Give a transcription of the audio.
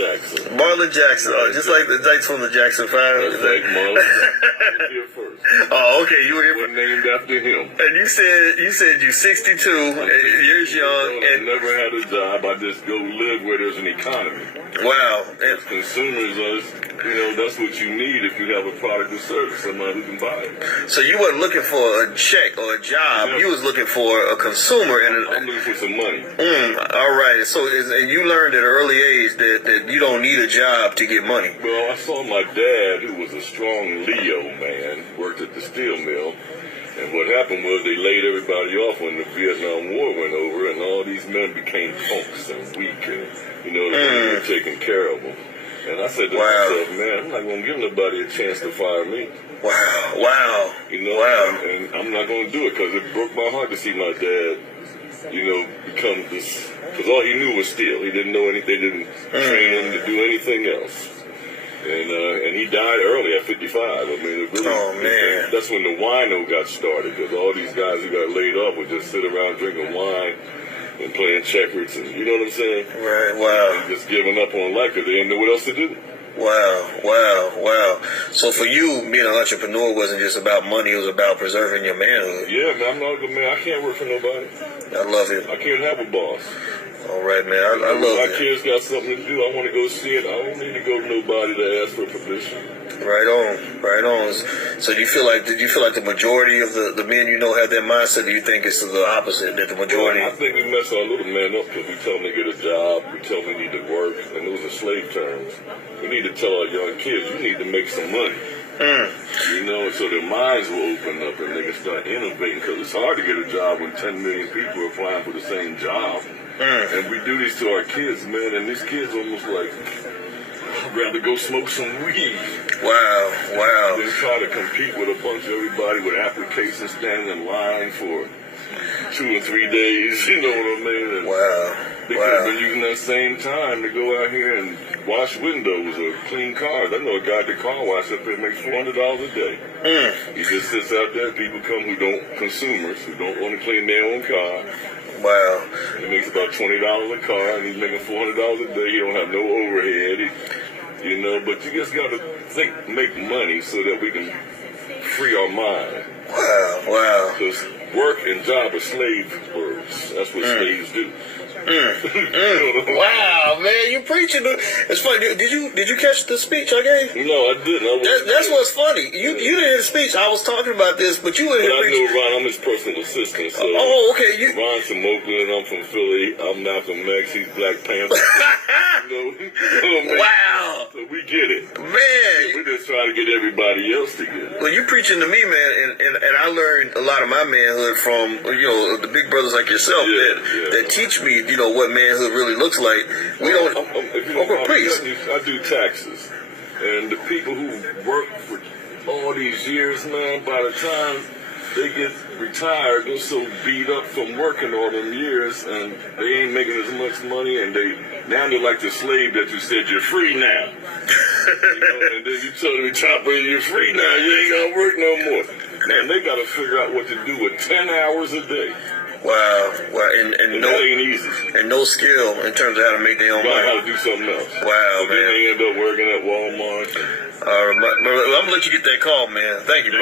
Jackson. Marlon Jackson. Oh, just like the Dykes from the Jackson 5. That's like Marlon Jackson. I was here first. Oh, okay. You were here. We're named after him. And you said you're 62, years young, I and never had a job. I just go live where there's an economy. wow. And As consumers, that's what you need if you have a product or service, somebody who can buy it. so you weren't looking for a check or a job. No. You was looking for a consumer. I'm looking for some money. All right. So and you learned at an early age that you don't need a job to get money. Well, I saw my dad, who was a strong Leo man, worked at the steel mill. And what happened was they laid everybody off when the Vietnam War went over, and all these men became punks and weak, and they weren't taking care of them. And I said to myself, man, I'm not going to give nobody a chance to fire me. Wow. And I'm not going to do it because it broke my heart to see my dad, become this. Because all he knew was steel. He didn't know anything. They didn't train him to do anything else. And he died early at 55. I mean, it really, that's when the wino got started, because all these guys who got laid off would just sit around drinking wine and playing checkers, and you know what I'm saying? Right, wow. And just giving up on life because they didn't know what else to do. Wow. So for you, being an entrepreneur wasn't just about money, it was about preserving your manhood. Yeah, man, I'm not a good man. I can't work for nobody. I love it. I can't have a boss. All right, man. I love it. My kids got something to do. I want to go see it. I don't need to go to nobody to ask for permission. Right on. So did you feel like the majority of the men you know have that mindset? Do you think it's the opposite, that the majority? Well, I think we mess our little men up because we tell them to get a job, we tell them they need to work, and those are slave terms. We need to tell our young kids, you need to make some money. So their minds will open up and they can start innovating, because it's hard to get a job when 10 million people are applying for the same job. And we do this to our kids, man, and these kids almost like, I'd rather go smoke some weed. Wow. Than try to compete with a bunch of everybody with applications standing in line for 2 or 3 days, you know what I mean? And they could have been using that same time to go out here and wash windows or clean cars. I know a guy at the car wash up there makes $400 a day. He just sits out there, people come consumers who don't want to clean their own car. Wow. He makes about $20 a car, and he's making $400 a day. He don't have no overhead, but you just got to make money so that we can free our mind. Wow. Because work and job are slave words. That's what slaves do. Wow, man, you preaching. It's funny. Did you catch the speech I gave? No, I didn't. That's what's funny. You didn't hear the speech. I was talking about this, but you didn't hear the speech. I know Ron. I'm his personal assistant. So okay. Ron's from Oakland. I'm from Philly. I'm Malcolm X. He's Black Panther. Wow. So we get it, man. We just try to get everybody else to get it. Well, you preaching to me, man, and I learned a lot of my manhood from the big brothers like yourself that teach me what manhood really looks like. We don't. I do taxes, and the people who work for all these years, man, by the time they get retired, they're so beat up from working all them years, and they ain't making as much money, and they're like the slave that you said, you're free now. And then you tell the chopper, you're free now, you ain't gotta work no more. Man, they gotta figure out what to do with 10 hours a day. Wow, and that ain't easy. And no skill in terms of how to make their own money. How to do something else. Wow, man. Then they end up working at Walmart. All right, I'm gonna let you get that call, man. Thank you, bro.